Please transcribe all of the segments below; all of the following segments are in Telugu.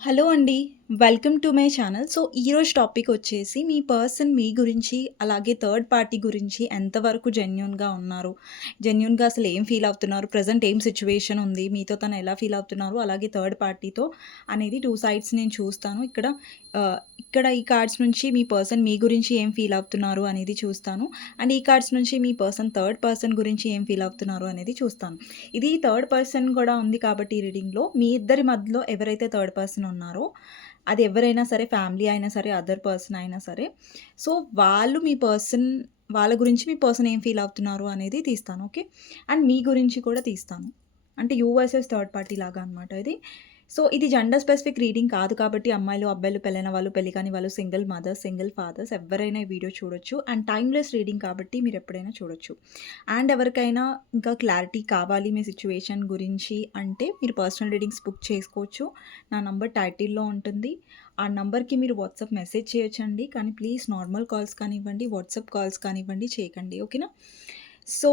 హలో అండి. Welcome to my channel. So, ఈరోజు టాపిక్ వచ్చేసి మీ పర్సన్ మీ గురించి, అలాగే థర్డ్ పార్టీ గురించి ఎంతవరకు జెన్యున్గా ఉన్నారు? జెన్యున్గా అసలు ఏం ఫీల్ అవుతున్నారు? ప్రజెంట్ ఏం సిచ్యువేషన్ ఉంది? మీతో తను ఎలా ఫీల్ అవుతున్నారు? అలాగే థర్డ్ పార్టీతో అనేది టూ సైడ్స్ నేను చూస్తాను. ఇక్కడ ఇక్కడ ఈ కార్డ్స్ నుంచి మీ పర్సన్ మీ గురించి ఏం ఫీల్ అవుతున్నారు అనేది చూస్తాను. అండ్ ఈ కార్డ్స్ నుంచి మీ పర్సన్ థర్డ్ పర్సన్ గురించి ఏం ఫీల్ అవుతున్నారు అనేది చూస్తాను. ఇది థర్డ్ పర్సన్ కూడా ఉంది కాబట్టి ఈ రీడింగ్‌లో మీ ఇద్దరి మధ్యలో ఎవరైతే థర్డ్ పర్సన్ ఉన్నారో అది ఎవరైనా సరే ఫ్యామిలీ అయినా సరే, అదర్ పర్సన్ అయినా సరే. సో, వాళ్ళు మీ పర్సన్ వాళ్ళ గురించి మీ పర్సన్ ఏం ఫీల్ అవుతున్నారు అనేది తీస్తాను. ఓకే. అండ్ మీ గురించి కూడా తీస్తాను. అంటే యూవర్సెస్ థర్డ్ పార్టీ లాగా అనమాట ఇది. సో, ఇది జెండర్ స్పెసిఫిక్ రీడింగ్ కాదు కాబట్టి అమ్మాయిలు, అబ్బాయిలు, పెళ్ళైన వాళ్ళు, పెళ్ళి కాని వాళ్ళు, సింగిల్ మదర్స్, సింగిల్ ఫాదర్స్ ఎవరైనా ఈ వీడియో చూడొచ్చు. అండ్ టైమ్‌లెస్ రీడింగ్ కాబట్టి మీరు ఎప్పుడైనా చూడొచ్చు. అండ్ ఎవరికైనా ఇంకా క్లారిటీ కావాలి మీ సిచ్యువేషన్ గురించి అంటే మీరు పర్సనల్ రీడింగ్స్ బుక్ చేసుకోవచ్చు. నా నంబర్ టైటిల్‌లో ఉంటుంది. ఆ నంబర్‌కి మీరు వాట్సాప్ మెసేజ్ చేయొచ్చండి. కానీ ప్లీజ్ నార్మల్ కాల్స్ కానివ్వండి, వాట్సాప్ కాల్స్ కానివ్వండి చేయకండి. ఓకేనా? సో,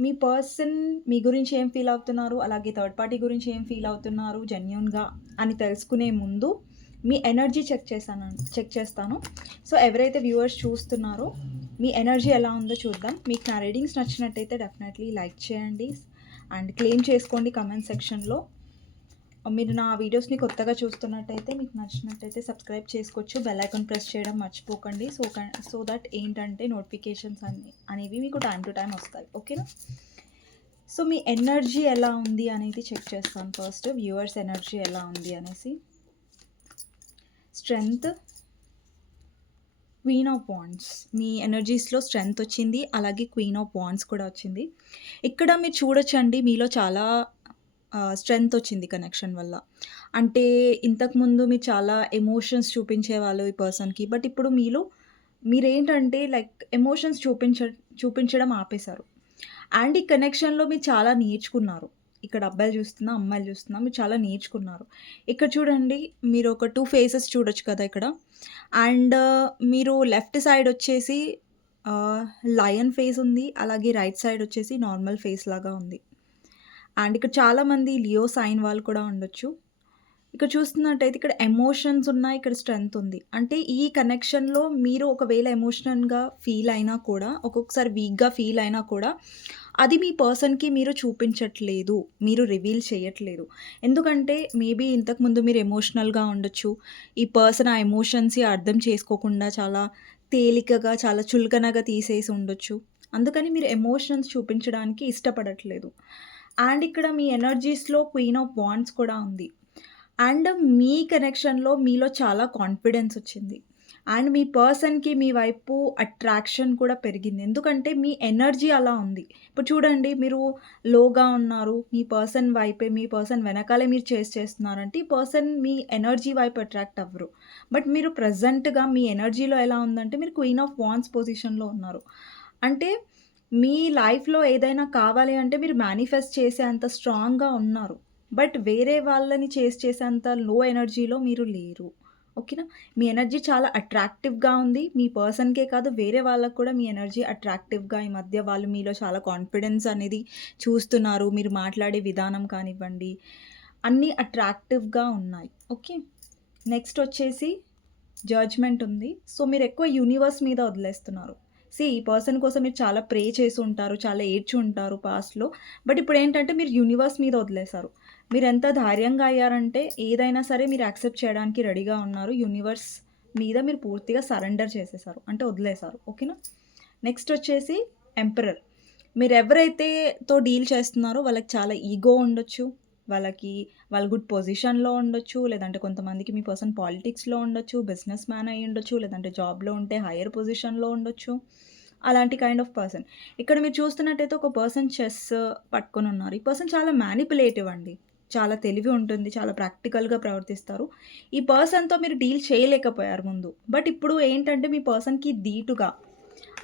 మీ పర్సన్ మీ గురించి ఏం ఫీల్ అవుతున్నారు? అలాగే థర్డ్ పార్టీ గురించి ఏం ఫీల్ అవుతున్నారు జెన్యున్గా అని తెలుసుకునే ముందు మీ ఎనర్జీ చెక్ చేశాను చెక్ చేస్తాను. సో, ఎవరైతే వ్యూవర్స్ చూస్తున్నారో మీ ఎనర్జీ ఎలా ఉందో చూద్దాం. మీకు నా రీడింగ్స్ నచ్చినట్టయితే డెఫినెట్‌లీ లైక్ చేయండి. అండ్ క్లెయిమ్ చేసుకోండి కమెంట్ సెక్షన్‌లో. మీరు నా వీడియోస్‌ని కొత్తగా చూస్తున్నట్టయితే మీకు నచ్చినట్టయితే సబ్స్క్రైబ్ చేసుకోవచ్చు. బెల్ ఐకాన్ ప్రెస్ చేయడం మర్చిపోకండి. సో, క సో దట్ ఏంటంటే నోటిఫికేషన్స్ అన్ని అనేవి మీకు టైం టు టైం వస్తాయి. ఓకేనా? సో, మీ ఎనర్జీ ఎలా ఉంది అనేది చెక్ చేస్తాను ఫస్ట్. వ్యూవర్స్ ఎనర్జీ ఎలా ఉంది అనేసి. స్ట్రెంగ్త్. Queen of wands. మీ ఎనర్జీస్‌లో స్ట్రెంగ్త్ వచ్చింది. అలాగే క్వీన్ ఆఫ్ వాండ్స్ కూడా వచ్చింది. ఇక్కడ మీరు చూడొచ్చండి మీలో చాలా స్ట్రెంగ్త్ వచ్చింది కనెక్షన్ వల్ల. అంటే ఇంతకుముందు మీరు చాలా ఎమోషన్స్ చూపించేవాళ్ళు ఈ పర్సన్‌కి. బట్ ఇప్పుడు మీలో మీరేంటంటే లైక్ ఎమోషన్స్ చూపించ చూపించడం ఆపేశారు. అండ్ ఈ కనెక్షన్‌లో మీరు చాలా నేర్చుకున్నారు. ఇక్కడ అబ్బాయిలు చూస్తున్నా, అమ్మాయిలు చూస్తున్నా మీరు చాలా నేర్చుకున్నారు. ఇక్కడ చూడండి మీరు ఒక టూ ఫేసెస్ చూడొచ్చు కదా ఇక్కడ. అండ్ మీరు లెఫ్ట్ సైడ్ వచ్చేసి లయన్ ఫేస్ ఉంది. అలాగే రైట్ సైడ్ వచ్చేసి నార్మల్ ఫేస్ లాగా ఉంది. అండ్ ఇక్కడ చాలామంది లియో సైన్ వాళ్ళు కూడా ఉండొచ్చు. ఇక్కడ చూస్తున్నట్టయితే ఇక్కడ ఎమోషన్స్ ఉన్నాయి. ఇక్కడ స్ట్రెంగ్త్ ఉంది. అంటే ఈ కనెక్షన్‌లో మీరు ఒకవేళ ఎమోషనల్‌గా ఫీల్ అయినా కూడా ఒక్కొక్కసారి వీక్‌గా ఫీల్ అయినా కూడా అది మీ పర్సన్‌కి మీరు చూపించట్లేదు. మీరు రివీల్ చేయట్లేదు. ఎందుకంటే మేబీ ఇంతకుముందు మీరు ఎమోషనల్‌గా ఉండొచ్చు. ఈ పర్సన్ ఆ ఎమోషన్స్‌ని అర్థం చేసుకోకుండా చాలా తేలికగా, చాలా చులకనగా తీసేసి ఉండొచ్చు. అందుకని మీరు ఎమోషన్స్ చూపించడానికి ఇష్టపడట్లేదు. అండ్ ఇక్కడ మీ ఎనర్జీస్‌లో క్వీన్ ఆఫ్ బాండ్స్ కూడా ఉంది. అండ్ మీ కనెక్షన్‌లో మీలో చాలా కాన్ఫిడెన్స్ వచ్చింది. అండ్ మీ పర్సన్‌కి మీ వైపు అట్రాక్షన్ కూడా పెరిగింది. ఎందుకంటే మీ ఎనర్జీ అలా ఉంది. ఇప్పుడు చూడండి మీరు లోగా ఉన్నారు. మీ పర్సన్ వైపే మీ పర్సన్ వెనకాలే మీరు చేసి చేస్తున్నారంటే ఈ పర్సన్ మీ ఎనర్జీ వైపు అట్రాక్ట్ అవ్వరు. బట్ మీరు ప్రజెంట్గా మీ ఎనర్జీలో ఎలా ఉందంటే మీరు క్వీన్ ఆఫ్ వాన్స్ పొజిషన్‌లో ఉన్నారు. అంటే మీ లైఫ్‌లో ఏదైనా కావాలి అంటే మీరు మేనిఫెస్ట్ చేసేంత స్ట్రాంగ్‌గా ఉన్నారు. బట్ వేరే వాళ్ళని చేస్ చేసేంత లో ఎనర్జీలో మీరు లేరు. ఓకేనా? మీ ఎనర్జీ చాలా అట్రాక్టివ్‌గా ఉంది. మీ పర్సన్‌కే కాదు వేరే వాళ్ళకి కూడా మీ ఎనర్జీ అట్రాక్టివ్‌గా ఈ మధ్య వాళ్ళు మీలో చాలా కాన్ఫిడెన్స్ అనేది చూస్తున్నారు. మీరు మాట్లాడే విధానం కానివ్వండి, అన్నీ అట్రాక్టివ్‌గా ఉన్నాయి. ఓకే. నెక్స్ట్ వచ్చేసి జడ్జ్‌మెంట్ ఉంది. సో, మీరు ఎక్కువ యూనివర్స్ మీద వదిలేస్తున్నారు. సి ఈ పర్సన్ కోసం మీరు చాలా ప్రే చేసి ఉంటారు. చాలా ఏడ్చి ఉంటారు పాస్ట్‌లో. బట్ ఇప్పుడేంటంటే మీరు యూనివర్స్ మీద వదిలేసారు. మీరెంత ధైర్యంగా అయ్యారంటే ఏదైనా సరే మీరు యాక్సెప్ట్ చేయడానికి రెడీగా ఉన్నారు. యూనివర్స్ మీద మీరు పూర్తిగా సరెండర్ చేసేసారు. అంటే వదిలేసారు. ఓకేనా? నెక్స్ట్ వచ్చేసి ఎంపరర్. మీరెవరైతే తో డీల్ చేస్తున్నారో వాళ్ళకి చాలా ఈగో ఉండొచ్చు. వాళ్ళకి వాళ్ళు గుడ్ పొజిషన్‌లో ఉండొచ్చు. లేదంటే కొంతమందికి మీ పర్సన్ పాలిటిక్స్‌లో ఉండొచ్చు. బిజినెస్ మ్యాన్ అయ్యి ఉండొచ్చు. లేదంటే జాబ్‌లో ఉంటే హైయర్ పొజిషన్‌లో ఉండొచ్చు. అలాంటి కైండ్ ఆఫ్ పర్సన్. ఇక్కడ మీరు చూస్తున్నట్టయితే ఒక పర్సన్ చెస్ పట్టుకొని ఉన్నారు. ఈ పర్సన్ చాలా మ్యానిపులేటివ్ అండి. చాలా తెలివి ఉంటుంది. చాలా ప్రాక్టికల్‌గా ప్రవర్తిస్తారు. ఈ పర్సన్‌తో మీరు డీల్ చేయలేకపోయారు ముందు. బట్ ఇప్పుడు ఏంటంటే మీ పర్సన్‌కి ధీటుగా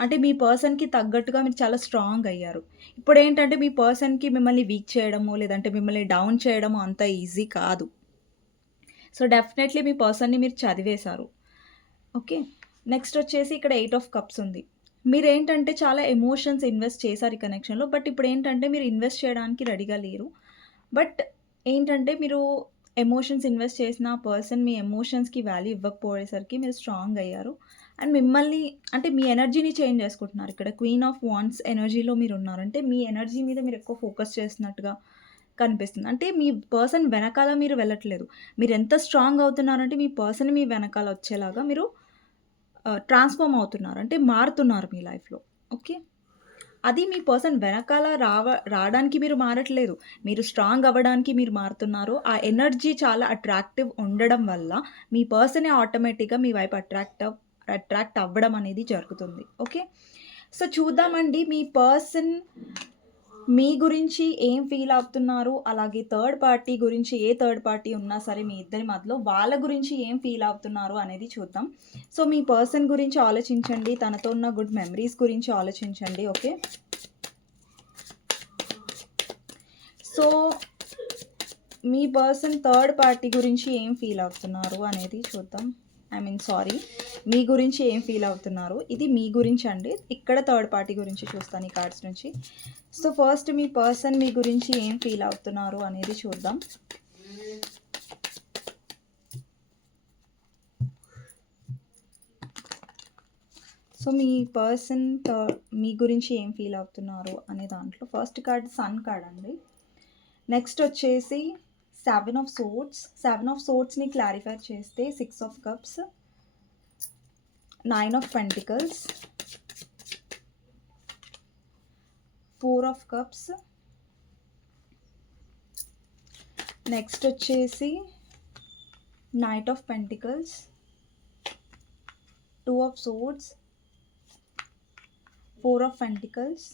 అంటే మీ పర్సన్‌కి తగ్గట్టుగా మీరు చాలా స్ట్రాంగ్ అయ్యారు. ఇప్పుడేంటంటే మీ పర్సన్‌కి మిమ్మల్ని వీక్ చేయడము లేదంటే మిమ్మల్ని డౌన్ చేయడము అంత ఈజీ కాదు. సో, డెఫినెట్‌లీ మీ పర్సన్‌ని మీరు చదివేశారు. ఓకే. నెక్స్ట్ వచ్చేసి ఇక్కడ ఎయిట్ ఆఫ్ కప్స్ ఉంది. మీరేంటంటే చాలా ఎమోషన్స్ ఇన్వెస్ట్ చేశారు ఈ కనెక్షన్‌లో. బట్ ఇప్పుడు ఏంటంటే మీరు ఇన్వెస్ట్ చేయడానికి రెడీగా లేరు. బట్ ఏంటంటే మీరు ఎమోషన్స్ ఇన్వెస్ట్ చేసిన పర్సన్ మీ ఎమోషన్స్‌కి వాల్యూ ఇవ్వకపోయేసరికి మీరు స్ట్రాంగ్ అయ్యారు. అండ్ మిమ్మల్ని అంటే మీ ఎనర్జీని చేంజ్ చేసుకుంటున్నారు. ఇక్కడ క్వీన్ ఆఫ్ వాన్స్ ఎనర్జీలో మీరు ఉన్నారంటే మీ ఎనర్జీ మీద మీరు ఎక్కువ ఫోకస్ చేస్తున్నట్టుగా కనిపిస్తుంది. అంటే మీ పర్సన్ వెనకాల మీరు వెళ్ళట్లేదు. మీరు ఎంత స్ట్రాంగ్ అవుతున్నారంటే మీ పర్సన్ మీ వెనకాల వచ్చేలాగా మీరు ట్రాన్స్‌ఫార్మ్ అవుతున్నారు. అంటే మారుతున్నారు మీ లైఫ్‌లో. ఓకే. అది మీ పర్సన్ వెనకాల రావ రావడానికి మీరు మారట్లేదు. మీరు స్ట్రాంగ్ అవ్వడానికి మీరు మారుతున్నారు. ఆ ఎనర్జీ చాలా అట్రాక్టివ్ ఉండడం వల్ల మీ పర్సనే ఆటోమేటిక్‌గా మీ వైపు అట్రాక్ట్ అట్రాక్ట్ అవ్వడం అనేది జరుగుతుంది. ఓకే. సో, చూద్దామండి మీ పర్సన్ మీ గురించి ఏం ఫీల్ అవుతున్నారు? అలాగే థర్డ్ పార్టీ గురించి ఏ థర్డ్ పార్టీ ఉన్నా సరే మీ ఇద్దరి మధ్యలో వాళ్ళ గురించి ఏం ఫీల్ అవుతున్నారు అనేది చూద్దాం. సో, మీ పర్సన్ గురించి ఆలోచించండి. తనతో ఉన్న గుడ్ మెమరీస్ గురించి ఆలోచించండి. ఓకే. సో, మీ పర్సన్ థర్డ్ పార్టీ గురించి ఏం ఫీల్ అవుతున్నారు అనేది చూద్దాం. I mean sorry. మీ గురించి ఏం ఫీల్ అవుతున్నారు? ఇది మీ గురించి అండి ఇక్కడ థర్డ్ పార్టీ గురించి చూస్తాను ఈ కార్డ్స్ నుంచి. సో, ఫస్ట్ మీ పర్సన్ మీ గురించి ఏం ఫీల్ అవుతున్నారు అనేది చూద్దాం. సో, మీ పర్సన్ మీ గురించి ఏం ఫీల్ అవుతున్నారు అనే దాంట్లో ఫస్ట్ కార్డ్ సన్ కార్డ్ అండి. నెక్స్ట్ వచ్చేసి seven of swords. Seven of సోర్డ్స్‌ని clarify చేస్తే six of cups. Nine of pentacles. Four of cups. Next వచ్చేసి knight of pentacles. Two of swords. Four of pentacles.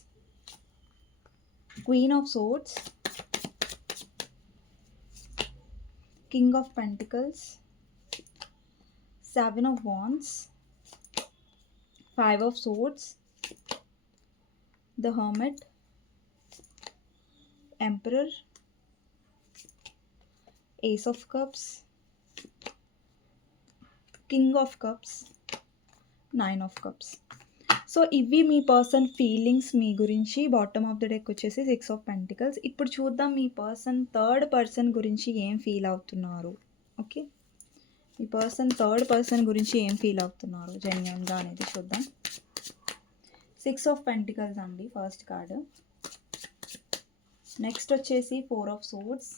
Queen of swords. King of Pentacles, Seven of Wands, Five of Swords, the Hermit, Emperor, Ace of Cups, King of Cups, Nine of Cups. So, ఇవి మీ పర్సన్ ఫీలింగ్స్ మీ గురించి. బాటమ్ ఆఫ్ ద డెక్ వచ్చేసి సిక్స్ ఆఫ్ పెంటికల్స్. ఇప్పుడు చూద్దాం మీ పర్సన్ థర్డ్ పర్సన్ గురించి ఏం ఫీల్ అవుతున్నారు. ఓకే. మీ పర్సన్ థర్డ్ పర్సన్ గురించి ఏం ఫీల్ అవుతున్నారు జెన్యున్గా అనేది చూద్దాం. సిక్స్ ఆఫ్ పెంటికల్స్ అండి ఫస్ట్ కార్డ్. నెక్స్ట్ వచ్చేసి four of swords.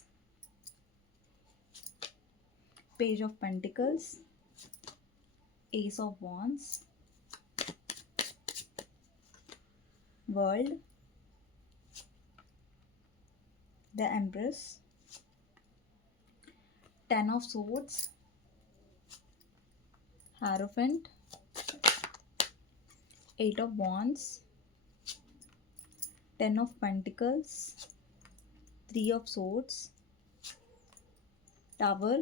Page of pentacles. Ace of wands world, the Empress, Ten of Swords, Hierophant, Eight of Wands, Ten of Pentacles, Three of Swords, Tower,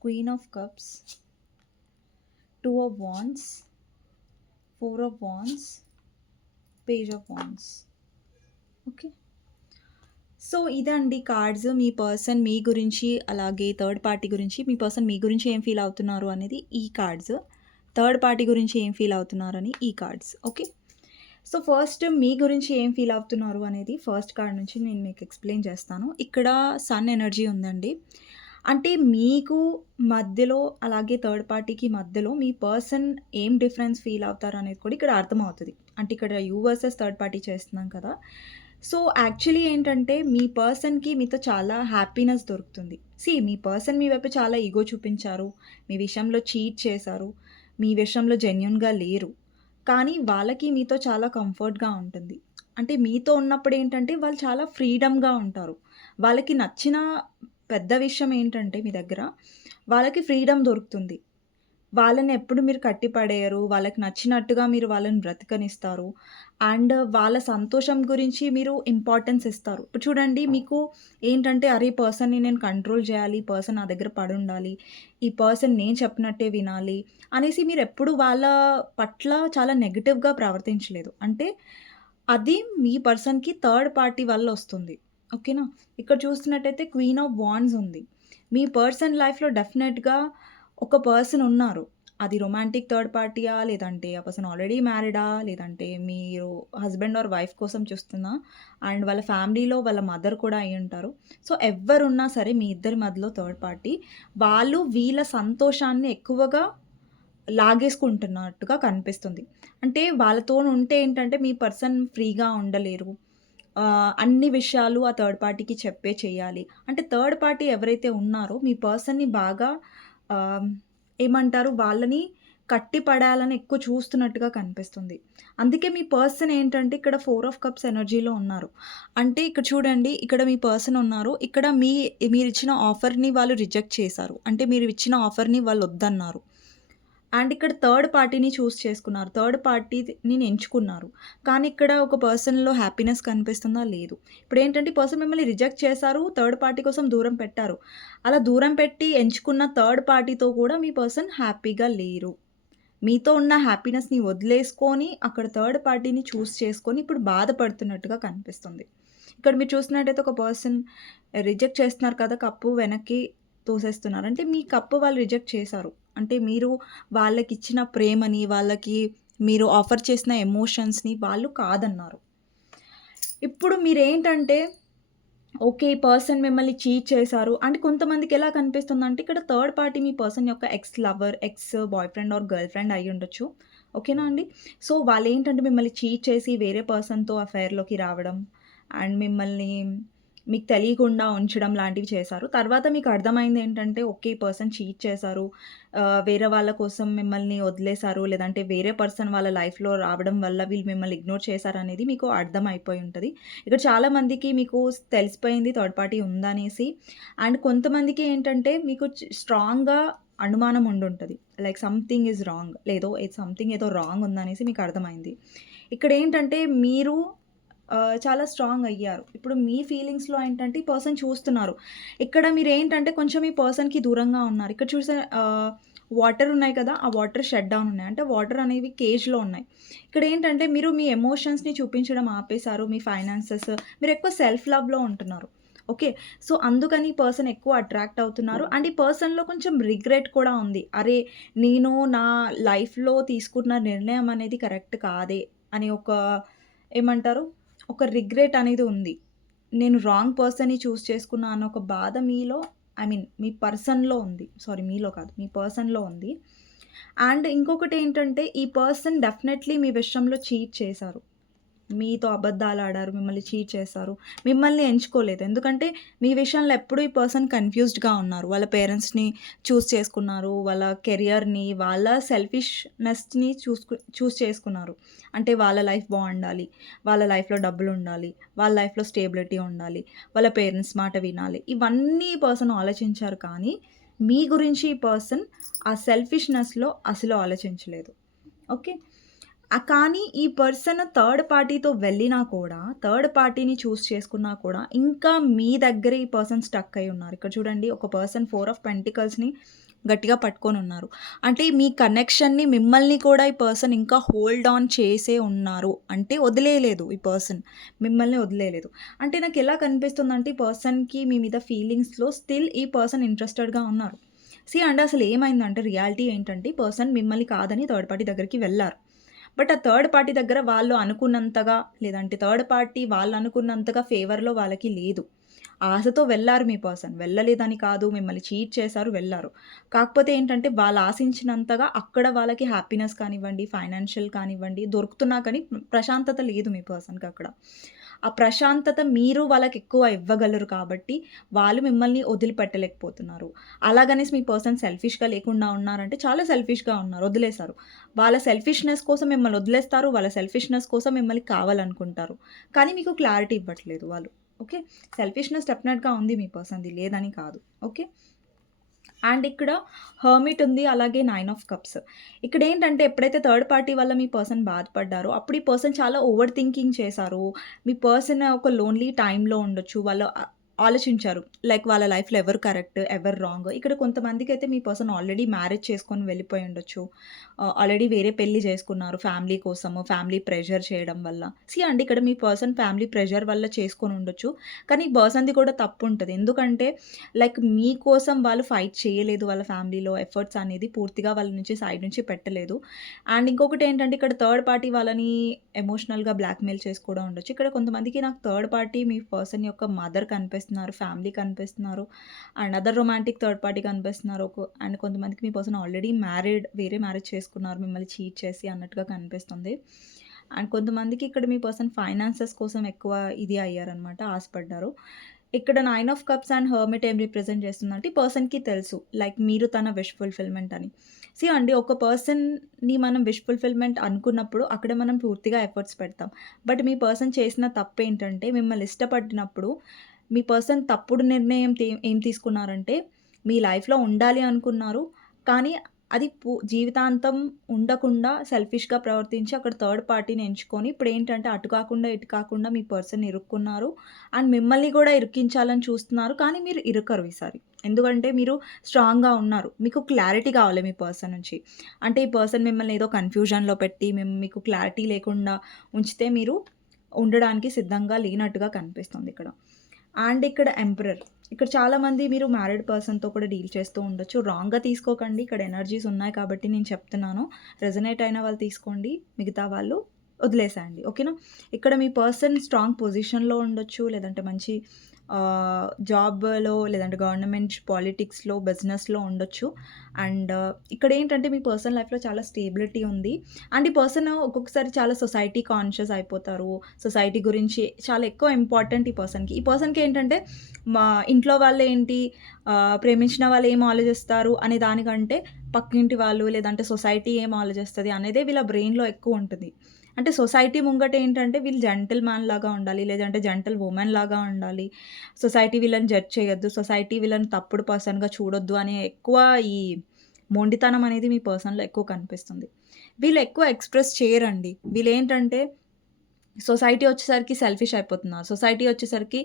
Queen of Cups, Two of Wands, four of wands page of wands okay. So, ఇదండి కార్డ్స్ మీ పర్సన్ మీ గురించి అలాగే థర్డ్ పార్టీ గురించి మీ పర్సన్ మీ గురించి ఏం ఫీల్ అవుతున్నారు అనేది ఈ కార్డ్స్. థర్డ్ పార్టీ గురించి ఏం ఫీల్ అవుతున్నారని ఈ కార్డ్స్. ఓకే. సో, ఫస్ట్ మీ గురించి ఏం ఫీల్ అవుతున్నారు అనేది ఫస్ట్ కార్డ్ నుంచి నేను మీకు ఎక్స్‌ప్లెయిన్ చేస్తాను. ఇక్కడ సన్ ఎనర్జీ ఉందండి. అంటే మీకు మధ్యలో అలాగే థర్డ్ పార్టీకి మధ్యలో మీ పర్సన్ ఏం డిఫరెన్స్ ఫీల్ అవుతారు అనేది కూడా ఇక్కడ అర్థమవుతుంది అంటే ఇక్కడ యూ వర్సెస్ థర్డ్ పార్టీ చేస్తున్నాం కదా! సో, యాక్చువల్లీ ఏంటంటే మీ పర్సన్‌కి మీతో చాలా హ్యాపీనెస్ దొరుకుతుంది. సీ మీ పర్సన్ మీ వైపు చాలా ఈగో చూపించారు. మీ విషయంలో చీట్ చేశారు. మీ విషయంలో జెన్యున్గా లేరు. కానీ వాళ్ళకి మీతో చాలా కంఫర్ట్‌గా ఉంటుంది. అంటే మీతో ఉన్నప్పుడు ఏంటంటే వాళ్ళు చాలా ఫ్రీడమ్‌గా ఉంటారు. వాళ్ళకి నచ్చిన పెద్ద విషయం ఏంటంటే మీ దగ్గర వాళ్ళకి ఫ్రీడమ్ దొరుకుతుంది. వాళ్ళని ఎప్పుడు మీరు కట్టి పడేయరు. వాళ్ళకి నచ్చినట్టుగా మీరు వాళ్ళని బ్రతకనిస్తారు. అండ్ వాళ్ళ సంతోషం గురించి మీరు ఇంపార్టెన్స్ ఇస్తారు. ఇప్పుడు చూడండి మీకు ఏంటంటే అరే! ఈ పర్సన్‌ని నేను కంట్రోల్ చేయాలి. ఈ పర్సన్ నా దగ్గర పడి ఉండాలి ఈ పర్సన్ నేను చెప్పినట్టే వినాలి అనేసి మీరు ఎప్పుడు వాళ్ళ పట్ల చాలా నెగిటివ్గా ప్రవర్తించలేదు. అంటే అది మీ పర్సన్‌కి థర్డ్ పార్టీ వల్ల వస్తుంది. ఓకేనా? ఇక్కడ చూస్తున్నట్టయితే క్వీన్ ఆఫ్ వాన్స్ ఉంది. మీ పర్సన్ లైఫ్‌లో డెఫినెట్‌గా ఒక పర్సన్ ఉన్నారు. అది రొమాంటిక్ థర్డ్ పార్టీయా? లేదంటే ఆ పర్సన్ ఆల్రెడీ మ్యారీడా? లేదంటే మీరు హస్బెండ్ ఆర్ వైఫ్ కోసం చూస్తున్నా అండ్ వాళ్ళ ఫ్యామిలీలో వాళ్ళ మదర్ కూడా అయ్యుంటారు. సో, ఎవరున్నా సరే మీ ఇద్దరి మధ్యలో థర్డ్ పార్టీ వాళ్ళు వీళ్ళ సంతోషాన్ని ఎక్కువగా లాగేసుకుంటున్నట్టుగా కనిపిస్తుంది. అంటే వాళ్ళతో ఉంటే ఏంటంటే మీ పర్సన్ ఫ్రీగా ఉండలేరు. అన్ని విషయాలు ఆ థర్డ్ పార్టీకి చెప్పే చేయాలి. అంటే థర్డ్ పార్టీ ఎవరైతే ఉన్నారో మీ పర్సన్‌ని బాగా ఏమంటారు వాళ్ళని కట్టిపడాలని ఎక్కువ చూస్తున్నట్టుగా కనిపిస్తుంది. అందుకే మీ పర్సన్ ఏంటంటే ఇక్కడ ఫోర్ ఆఫ్ కప్స్ ఎనర్జీలో ఉన్నారు. అంటే ఇక్కడ చూడండి ఇక్కడ మీ పర్సన్ ఉన్నారు. ఇక్కడ మీ మీరు ఇచ్చిన ఆఫర్‌ని వాళ్ళు రిజెక్ట్ చేశారు. అంటే మీరు ఇచ్చిన ఆఫర్‌ని వాళ్ళు వద్దన్నారు. అండ్ ఇక్కడ థర్డ్ పార్టీని చూస్ చేసుకున్నారు. థర్డ్ పార్టీని ఎంచుకున్నారు. కానీ ఇక్కడ ఒక పర్సన్‌లో హ్యాపీనెస్ కనిపిస్తుందా? లేదు. ఇప్పుడు ఏంటంటే పర్సన్ మిమ్మల్ని రిజెక్ట్ చేశారు. థర్డ్ పార్టీ కోసం దూరం పెట్టారు. అలా దూరం పెట్టి ఎంచుకున్న థర్డ్ పార్టీతో కూడా మీ పర్సన్ హ్యాపీగా లేరు. మీతో ఉన్న హ్యాపీనెస్‌ని వదిలేసుకొని అక్కడ థర్డ్ పార్టీని చూస్ చేసుకొని ఇప్పుడు బాధపడుతున్నట్టుగా కనిపిస్తుంది. ఇక్కడ మీరు చూసినట్టయితే ఒక పర్సన్ రిజెక్ట్ చేస్తున్నారు కదా! కప్పు వెనక్కి తోసేస్తున్నారు. అంటే మీ కప్పు వాళ్ళు రిజెక్ట్ చేశారు. అంటే మీరు వాళ్ళకి ఇచ్చిన ప్రేమని, వాళ్ళకి మీరు ఆఫర్ చేసిన ఎమోషన్స్‌ని వాళ్ళు కాదన్నారు. ఇప్పుడు మీరేంటంటే ఓకే. ఈ పర్సన్ మిమ్మల్ని చీట్ చేశారు. అంటే కొంతమందికి ఎలా కనిపిస్తుంది అంటే ఇక్కడ థర్డ్ పార్టీ మీ పర్సన్ యొక్క ex lover, ex boyfriend or girlfriend అయి ఉండొచ్చు ఓకేనా అండి. సో, వాళ్ళు ఏంటంటే మిమ్మల్ని చీట్ చేసి వేరే పర్సన్‌తో అఫైర్‌లోకి రావడం అండ్ మిమ్మల్ని మీకు తెలియకుండా ఉంచడం లాంటివి చేశారు. తర్వాత మీకు అర్థమైంది ఏంటంటే ఒకే పర్సన్ చీట్ చేశారు. వేరే వాళ్ళ కోసం మిమ్మల్ని వదిలేశారు. లేదంటే వేరే పర్సన్ వాళ్ళ లైఫ్‌లో రావడం వల్ల వీళ్ళు మిమ్మల్ని ఇగ్నోర్ చేశారనేది మీకు అర్థమైపోయి ఉంటుంది ఇక్కడ చాలామందికి మీకు తెలిసిపోయింది థర్డ్ పార్టీ ఉందనేసి. అండ్ కొంతమందికి ఏంటంటే మీకు స్ట్రాంగ్‌గా అనుమానం ఉండుంటది. Like something is wrong. లేదో సంథింగ్ ఏదో రాంగ్ ఉందనేసి మీకు అర్థమైంది. ఇక్కడ ఏంటంటే మీరు చాలా స్ట్రాంగ్ అయ్యారు. ఇప్పుడు మీ ఫీలింగ్స్‌లో ఏంటంటే ఈ పర్సన్ చూస్తున్నారు. ఇక్కడ మీరు ఏంటంటే కొంచెం ఈ పర్సన్‌కి దూరంగా ఉన్నారు. ఇక్కడ చూసే వాటర్ ఉన్నాయి కదా! ఆ వాటర్ షట్ డౌన్ ఉన్నాయి. అంటే వాటర్ అనేవి కేజ్‌లో ఉన్నాయి. ఇక్కడ ఏంటంటే మీరు మీ ఎమోషన్స్‌ని చూపించడం ఆపేశారు. మీ ఫైనాన్సెస్ మీరు ఎక్కువ సెల్ఫ్ లవ్‌లో ఉంటున్నారు. ఓకే. సో, అందుకని ఈ పర్సన్ ఎక్కువ అట్రాక్ట్ అవుతున్నారు. అండ్ ఈ పర్సన్‌లో కొంచెం రిగ్రెట్ కూడా ఉంది. అరే! నేను నా లైఫ్‌లో తీసుకున్న నిర్ణయం అనేది కరెక్ట్ కాదే అని ఒక ఏమంటారు? ఒక రిగ్రెట్ అనేది ఉంది. నేను రాంగ్ పర్సన్‌ని చూస్ చేసుకున్నా అన్న ఒక బాధ మీలో ఐ మీన్ మీ పర్సన్‌లో ఉంది. సారీ మీలో కాదు. మీ పర్సన్‌లో ఉంది. అండ్ ఇంకొకటి ఏంటంటే ఈ పర్సన్ డెఫినెట్‌లీ మీ విషయంలో చీట్ చేశారు. మీతో అబద్ధాలు ఆడారు మిమ్మల్ని చీట్ చేశారు. మిమ్మల్ని ఎంచుకోలేదు. ఎందుకంటే మీ విషయంలో ఎప్పుడూ ఈ పర్సన్ కన్‌ఫ్యూజ్డ్‌గా ఉన్నారు. వాళ్ళ పేరెంట్స్‌ని చూస్ చేసుకున్నారు. వాళ్ళ కెరియర్‌ని, వాళ్ళ సెల్ఫిష్‌నెస్‌ని చూసుకు చూస్ చేసుకున్నారు. అంటే వాళ్ళ లైఫ్ బాగుండాలి వాళ్ళ లైఫ్‌లో డబ్బులు ఉండాలి వాళ్ళ లైఫ్‌లో స్టేబిలిటీ ఉండాలి. వాళ్ళ పేరెంట్స్ మాట వినాలి. ఇవన్నీ పర్సన్ ఆలోచించారు కానీ మీ గురించి ఈ పర్సన్ ఆ సెల్ఫిష్‌నెస్‌లో అసలు ఆలోచించలేదు. ఓకే. కానీ ఈ పర్సన్ థర్డ్ పార్టీతో వెళ్ళినా కూడా థర్డ్ పార్టీని చూస్ చేసుకున్నా కూడా ఇంకా మీ దగ్గర ఈ పర్సన్ స్టక్ అయి ఉన్నారు. ఇక్కడ చూడండి ఒక పర్సన్ ఫోర్ ఆఫ్ పెంటికల్స్‌ని గట్టిగా పట్టుకొని ఉన్నారు అంటే మీ కనెక్షన్‌ని మిమ్మల్ని కూడా ఈ పర్సన్ ఇంకా హోల్డ్ ఆన్ చేసే ఉన్నారు. అంటే వదిలేయలేదు ఈ పర్సన్. మిమ్మల్ని వదిలేయలేదు. అంటే నాకు ఎలా కనిపిస్తుందంటే ఈ పర్సన్‌కి మీ మీద ఫీలింగ్స్‌లో స్టిల్ ఈ పర్సన్ ఇంట్రెస్టెడ్‌గా ఉన్నారు. సీ అండ్ అసలు ఏమైందంటే రియాలిటీ ఏంటంటే పర్సన్ మిమ్మల్ని కాదని థర్డ్ పార్టీ దగ్గరికి వెళ్ళారు బట్ ఆ థర్డ్ పార్టీ దగ్గర వాళ్ళు అనుకున్నంతగా లేదంటే థర్డ్ పార్టీ వాళ్ళు అనుకున్నంతగా ఫేవర్‌లో వాళ్ళకి లేదు. ఆశతో వెళ్ళారు మీ పర్సన్. వెళ్ళలేదని కాదు. మిమ్మల్ని చీట్ చేశారు వెళ్ళారు కాకపోతే ఏంటంటే వాళ్ళు ఆశించినంతగా అక్కడ వాళ్ళకి హ్యాపీనెస్ కానివ్వండి, ఫైనాన్షియల్ కానివ్వండి దొరుకుతున్నా కానీ ప్రశాంతత లేదు మీ పర్సన్‌కి అక్కడ. ఆ ప్రశాంతత మీరు వాళ్ళకి ఎక్కువ ఇవ్వగలరు కాబట్టి వాళ్ళు మిమ్మల్ని వదిలిపెట్టలేకపోతున్నారు. అలాగనేసి మీ పర్సన్ సెల్ఫిష్‌గా లేకుండా ఉన్నారంటే చాలా సెల్ఫిష్‌గా ఉన్నారు. వదిలేశారు. వాళ్ళ సెల్ఫిష్‌నెస్ కోసం మిమ్మల్ని వదిలేస్తారు. వాళ్ళ సెల్ఫిష్‌నెస్ కోసం మిమ్మల్ని కావాలనుకుంటారు. కానీ మీకు క్లారిటీ ఇవ్వట్లేదు వాళ్ళు. ఓకే. సెల్ఫిష్‌నెస్ డెఫినెట్‌గా ఉంది మీ పర్సన్‌ది లేదని కాదు. ఓకే. అండ్ ఇక్కడ హర్మిట్ ఉంది. అలాగే నైన్ ఆఫ్ కప్స్. ఇక్కడ ఏంటంటే ఎప్పుడైతే థర్డ్ పార్టీ వల్ల మీ పర్సన్ బాధపడ్డారో అప్పుడు ఈ పర్సన్ చాలా ఓవర్ థింకింగ్ చేశారు. మీ పర్సన్ ఒక లోన్లీ టైంలో ఉండొచ్చు. వాళ్ళ ఆలోచించారు. లైక్ వాళ్ళ లైఫ్‌లో ఎవరు కరెక్ట్, ఎవరు రాంగ్. ఇక్కడ కొంతమందికి అయితే మీ పర్సన్ ఆల్రెడీ మ్యారేజ్ చేసుకొని వెళ్ళిపోయి ఉండొచ్చు. ఆల్రెడీ వేరే పెళ్ళి చేసుకున్నారు ఫ్యామిలీ కోసము, ఫ్యామిలీ ప్రెషర్ చేయడం వల్ల. సీ అండి ఇక్కడ మీ పర్సన్ ఫ్యామిలీ ప్రెషర్ వల్ల చేసుకొని ఉండొచ్చు. కానీ ఈ పర్సన్‌ది కూడా తప్పు ఉంటుంది ఎందుకంటే లైక్ మీకోసం వాళ్ళు ఫైట్ చేయలేదు వాళ్ళ ఫ్యామిలీలో ఎఫర్ట్స్ అనేది పూర్తిగా వాళ్ళ నుంచి సైడ్ నుంచి పెట్టలేదు. అండ్ ఇంకొకటి ఏంటంటే ఇక్కడ థర్డ్ పార్టీ వాళ్ళని ఎమోషనల్‌గా బ్లాక్‌మెయిల్ చేసి కూడా ఉండొచ్చు. ఇక్కడ కొంతమందికి నాకు థర్డ్ పార్టీ మీ పర్సన్ యొక్క మదర్ కనిపిస్తుంది కనిపిస్తున్నారు, ఫ్యామిలీ కనిపిస్తున్నారు. And other romantic third party కనిపిస్తున్నారు. ఒక అండ్ కొంతమందికి మీ పర్సన్ ఆల్రెడీ మ్యారీడ్ వేరే మ్యారేజ్ చేసుకున్నారు మిమ్మల్ని చీట్ చేసి అన్నట్టుగా కనిపిస్తుంది. అండ్ కొంతమందికి ఇక్కడ మీ పర్సన్ ఫైనాన్సెస్ కోసం ఎక్కువ ఇది అయ్యారనమాట. ఆశపడ్డారు. ఇక్కడ nine of cups and hermit ఏం రిప్రజెంట్ చేస్తుందంటే పర్సన్‌కి తెలుసు. లైక్ మీరు తన విష్ ఫుల్‌ఫిల్‌మెంట్ అని. సీ అండి ఒక పర్సన్‌ని మనం విష్ ఫుల్‌ఫిల్‌మెంట్ అనుకున్నప్పుడు అక్కడ మనం పూర్తిగా ఎఫర్ట్స్ పెడతాం. బట్ మీ పర్సన్ చేసిన తప్పు ఏంటంటే మిమ్మల్ని ఇష్టపడినప్పుడు మీ పర్సన్ తప్పుడు నిర్ణయం ఏం తీసుకున్నారంటే మీ లైఫ్‌లో ఉండాలి అనుకున్నారు. కానీ అది పూ జీవితాంతం ఉండకుండా సెల్ఫిష్‌గా ప్రవర్తించి అక్కడ థర్డ్ పార్టీని ఎంచుకొని ఇప్పుడు ఏంటంటే అటు కాకుండా, ఇటు కాకుండా మీ పర్సన్ ఇరుక్కున్నారు. అండ్ మిమ్మల్ని కూడా ఇరికించాలని చూస్తున్నారు. కానీ మీరు ఇరుకరు ఈసారి. ఎందుకంటే మీరు స్ట్రాంగ్‌గా ఉన్నారు. మీకు క్లారిటీ కావాలి మీ పర్సన్ నుంచి. అంటే ఈ పర్సన్ మిమ్మల్ని ఏదో కన్‌ఫ్యూజన్‌లో పెట్టి మీకు క్లారిటీ లేకుండా ఉంచితే మీరు ఉండడానికి సిద్ధంగా లేనట్టుగా కనిపిస్తుంది ఇక్కడ. అండ్ ఇక్కడ ఎంపరర్. ఇక్కడ చాలామంది మీరు మ్యారీడ్ పర్సన్‌తో కూడా డీల్ చేస్తూ ఉండొచ్చు. రాంగ్‌గా తీసుకోకండి. ఇక్కడ ఎనర్జీస్ ఉన్నాయి కాబట్టి నేను చెప్తున్నాను. రెజనేట్ అయిన వాళ్ళు తీసుకోండి. మిగతా వాళ్ళు వదిలేసేయండి. ఓకేనా? ఇక్కడ మీ పర్సన్ స్ట్రాంగ్ పొజిషన్‌లో ఉండొచ్చు. లేదంటే మంచి జాబ్‌లో లేదంటే గవర్నమెంట్ పాలిటిక్స్‌లో, బిజినెస్‌లో ఉండొచ్చు. అండ్ ఇక్కడ ఏంటంటే మీ పర్సన్ లైఫ్‌లో చాలా స్టేబిలిటీ ఉంది. అండ్ ఈ పర్సన్ ఒక్కొక్కసారి చాలా సొసైటీ కాన్షియస్ అయిపోతారు. సొసైటీ గురించి చాలా ఎక్కువ ఇంపార్టెంట్ ఈ పర్సన్‌కి. ఈ పర్సన్‌కి ఏంటంటే మా ఇంట్లో వాళ్ళు ఏంటి ప్రేమించిన వాళ్ళు ఏం ఆలోచిస్తారు అనే దానికంటే పక్కింటి వాళ్ళు లేదంటే సొసైటీ ఏం ఆలోచిస్తుంది అనేది వీళ్ళ బ్రెయిన్‌లో ఎక్కువ ఉంటుంది. అంటే సొసైటీ ముంగట ఏంటంటే వీళ్ళు జెంటల్ మ్యాన్ లాగా ఉండాలి. లేదంటే జంటల్ ఉమెన్ లాగా ఉండాలి. సొసైటీ వీళ్ళని జడ్జ్ చేయొద్దు. సొసైటీ వీళ్ళని తప్పుడు పర్సన్‌గా చూడొద్దు అనే ఎక్కువ ఈ మొండితనం అనేది మీ పర్సన్‌లో ఎక్కువ కనిపిస్తుంది. వీళ్ళు ఎక్కువ ఎక్స్‌ప్రెస్ చేయరండి. వీళ్ళు ఏంటంటే సొసైటీ వచ్చేసరికి సెల్ఫిష్ అయిపోతున్నారు. సొసైటీ వచ్చేసరికి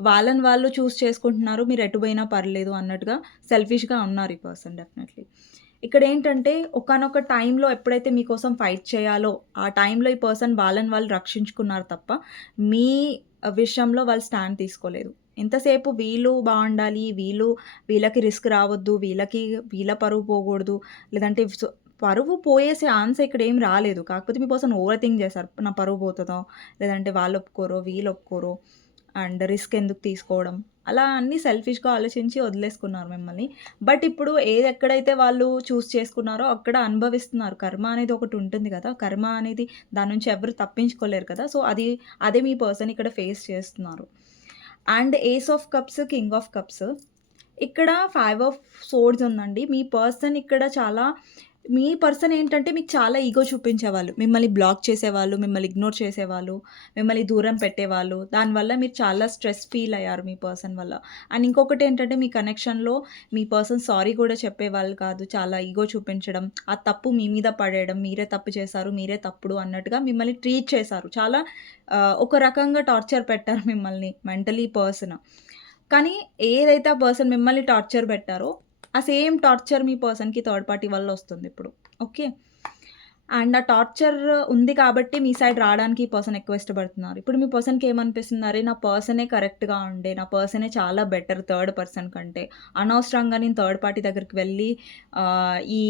వాళ్ళని వాళ్ళు చూస్ చేసుకుంటున్నారు. మీరు ఎటు పోయినా పర్లేదు అన్నట్టుగా సెల్ఫిష్‌గా ఉన్నారు ఈ పర్సన్ డెఫినెట్‌లీ. ఇక్కడ ఏంటంటే ఒకానొక టైంలో ఎప్పుడైతే మీకోసం ఫైట్ చేయాలో ఆ టైంలో ఈ పర్సన్ వాళ్ళని వాళ్ళు రక్షించుకున్నారు తప్ప మీ విషయంలో వాళ్ళు స్టాండ్ తీసుకోలేదు. ఎంతసేపు వీళ్ళు బాగుండాలి వీళ్ళు వీళ్ళకి రిస్క్ రావద్దు. వీళ్ళకి వీళ్ళ పరువు పోకూడదు. లేదంటే పరువు పోయేసే ఆన్సర్ ఇక్కడ ఏం రాలేదు. కాకపోతే మీ పర్సన్ ఓవర్ థింక్ చేశారు. నా పరువు పోతుందో లేదంటే వాళ్ళు ఒప్పుకోరో, వీళ్ళు ఒప్పుకోరో అండ్ రిస్క్ ఎందుకు తీసుకోవడం. అలా అన్నీ సెల్ఫిష్‌గా ఆలోచించి వదిలేసుకున్నారు మిమ్మల్ని. బట్ ఇప్పుడు ఏది ఎక్కడైతే వాళ్ళు చూస్ చేసుకున్నారో అక్కడ అనుభవిస్తున్నారు. కర్మ అనేది ఒకటి ఉంటుంది కదా! కర్మ అనేది దాని నుంచి ఎవరు తప్పించుకోలేరు కదా! సో అది అదే మీ పర్సన్ ఇక్కడ ఫేస్ చేస్తున్నారు. And ace of cups, king of cups. ఇక్కడ ఫైవ్ ఆఫ్ సోర్డ్స్ ఉందండి. మీ పర్సన్ ఇక్కడ చాలా మీ పర్సన్ ఏంటంటే మీకు చాలా ఈగో చూపించేవాళ్ళు. మిమ్మల్ని బ్లాక్ చేసేవాళ్ళు, మిమ్మల్ని ఇగ్నోర్ చేసేవాళ్ళు, మిమ్మల్ని దూరం పెట్టేవాళ్ళు. దానివల్ల మీరు చాలా స్ట్రెస్ ఫీల్ అయ్యారు మీ పర్సన్ వల్ల. అండ్ ఇంకొకటి ఏంటంటే మీ కనెక్షన్‌లో మీ పర్సన్ సారీ కూడా చెప్పేవాళ్ళు కాదు. చాలా ఈగో చూపించడం, ఆ తప్పు మీ మీద పడేయడం, మీరే తప్పు చేశారు, మీరే తప్పుడు అన్నట్టుగా మిమ్మల్ని ట్రీట్ చేశారు. చాలా ఒక రకంగా టార్చర్ పెట్టారు మిమ్మల్ని మెంటలీ పర్సన్. కానీ ఏదైతే ఆ పర్సన్ మిమ్మల్ని టార్చర్ పెట్టారో ఆ సేమ్ టార్చర్ మీ పర్సన్‌కి థర్డ్ పార్టీ వల్ల వస్తుంది ఇప్పుడు. ఓకే. అండ్ ఆ టార్చర్ ఉంది కాబట్టి మీ సైడ్ రావడానికి ఈ పర్సన్ ఎక్కువ ఇష్టపడుతున్నారు. ఇప్పుడు మీ పర్సన్‌కి ఏమనిపిస్తుంది? అరే! నా పర్సనే కరెక్ట్‌గా ఉండే, నా పర్సనే చాలా బెటర్ థర్డ్ పర్సన్ కంటే. అనవసరంగా నేను థర్డ్ పార్టీ దగ్గరికి వెళ్ళి ఈ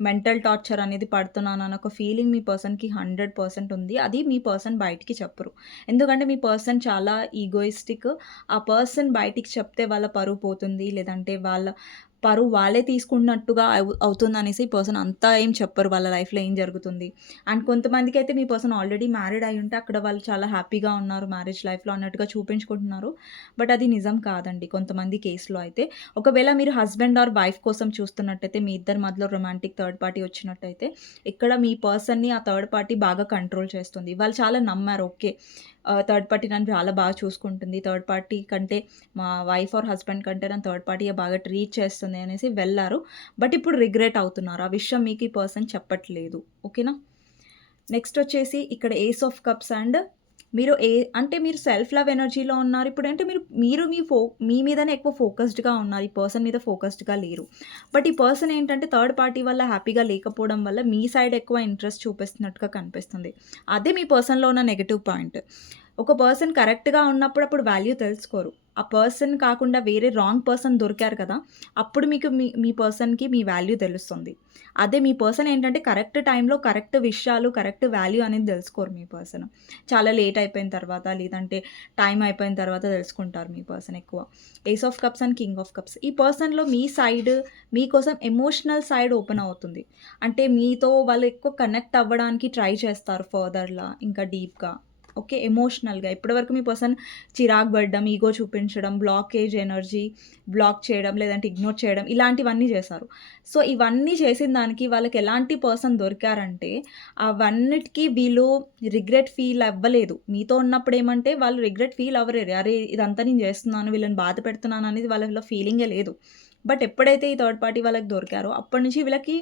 మెంటల్ టార్చర్ అనేది పడుతున్నాను అన్న ఒక ఫీలింగ్ మీ పర్సన్‌కి 100% ఉంది. అది మీ పర్సన్ బయటికి చెప్పరు. ఎందుకంటే మీ పర్సన్ చాలా ఈగోయిస్టిక్. ఆ పర్సన్ బయటికి చెప్తే వాళ్ళ పరువు పోతుంది. లేదంటే వాళ్ళ పరువు వాళ్ళే తీసుకున్నట్టుగా అవు అవుతుందనేసి ఈ పర్సన్ అంతా ఏం చెప్పరు. వాళ్ళ లైఫ్‌లో ఏం జరుగుతుంది. అండ్ కొంతమందికి అయితే మీ పర్సన్ ఆల్రెడీ మ్యారీడ్ ఉంటే అక్కడ వాళ్ళు చాలా హ్యాపీగా ఉన్నారు మ్యారేజ్ లైఫ్‌లో అన్నట్టుగా చూపించుకుంటున్నారు. బట్ అది నిజం కాదండి కొంతమంది కేసులో అయితే. ఒకవేళ మీరు హస్బెండ్ ఆర్ వైఫ్ కోసం చూస్తున్నట్టయితే మీ ఇద్దరి మధ్యలో రొమాంటిక్ థర్డ్ పార్టీ వచ్చినట్టయితే ఇక్కడ మీ పర్సన్‌ని ఆ థర్డ్ పార్టీ బాగా కంట్రోల్ చేస్తుంది. వాళ్ళు చాలా నమ్మారు. ఓకే. థర్డ్ పార్టీ నన్ను చాలా బాగా చూసుకుంటుంది. థర్డ్ పార్టీ కంటే మా వైఫ్ ఆర్ హస్బెండ్ కంటే నన్ను థర్డ్ పార్టీ బాగా ట్రీట్ చేస్తుంది అనేసి వెళ్ళారు బట్ ఇప్పుడు రిగ్రెట్ అవుతున్నారు. ఆ విషయం మీకు ఈ పర్సన్ చెప్పట్లేదు. ఓకేనా? నెక్స్ట్ వచ్చేసి ఇక్కడ ఏస్ ఆఫ్ కప్స్ అండ్ మీరు ఏ అంటే మీరు సెల్ఫ్ లవ్ ఎనర్జీలో ఉన్నారు. ఇప్పుడు అంటే మీరు మీరు మీ ఫో మీ మీదనే ఎక్కువ ఫోకస్డ్‌గా ఉన్నారు. ఈ పర్సన్ మీద ఫోకస్డ్‌గా లేరు. బట్ ఈ పర్సన్ ఏంటంటే థర్డ్ పార్టీ వల్ల హ్యాపీగా లేకపోవడం వల్ల మీ సైడ్ ఎక్కువ ఇంట్రెస్ట్ చూపిస్తున్నట్టుగా కనిపిస్తుంది. అదే మీ పర్సన్‌లో ఉన్న నెగిటివ్ పాయింట్. ఒక పర్సన్ కరెక్ట్‌గా ఉన్నప్పుడు అప్పుడు వాల్యూ తెలుసుకోరు. ఆ పర్సన్ కాకుండా వేరే రాంగ్ పర్సన్ దొరికారు కదా! అప్పుడు మీకు మీ మీ పర్సన్‌కి మీ వాల్యూ తెలుస్తుంది. అదే మీ పర్సన్ ఏంటంటే కరెక్ట్ టైంలో కరెక్ట్ విషయాలు, కరెక్ట్ వాల్యూ అనేది తెలుసుకోరు మీ పర్సన్. చాలా లేట్ అయిపోయిన తర్వాత లేదంటే టైం అయిపోయిన తర్వాత తెలుసుకుంటారు మీ పర్సన్ ఎక్కువ. Ace of cups and king of cups. ఈ పర్సన్‌లో మీ సైడ్ మీకోసం ఎమోషనల్ సైడ్ ఓపెన్ అవుతుంది. అంటే మీతో వాళ్ళు ఎక్కువ కనెక్ట్ అవ్వడానికి ట్రై చేస్తారు ఫర్దర్‌లా ఇంకా డీప్‌గా. ఓకే. ఎమోషనల్‌గా ఇప్పటివరకు మీ పర్సన్ చిరాకు పడడం, ఈగో చూపించడం, బ్లాకేజ్ ఎనర్జీ బ్లాక్ చేయడం, లేదంటే ఇగ్నోర్ చేయడం ఇలాంటివన్నీ చేశారు. సో, ఇవన్నీ చేసిన దానికి వాళ్ళకి ఎలాంటి పర్సన్ దొరికారంటే అవన్నిటికీ వీళ్ళు రిగ్రెట్ ఫీల్ అవ్వలేదు. మీతో ఉన్నప్పుడు ఏమంటే వాళ్ళు రిగ్రెట్ ఫీల్ అవ్వలేరు. అరే! ఇదంతా నేను చేస్తున్నాను, వీళ్ళని బాధ పెడుతున్నాను అనేది వాళ్ళలో ఫీలింగే లేదు. బట్ ఎప్పుడైతే ఈ థర్డ్ పార్టీ వాళ్ళకి దొరికారో అప్పటి నుంచి వీళ్ళకి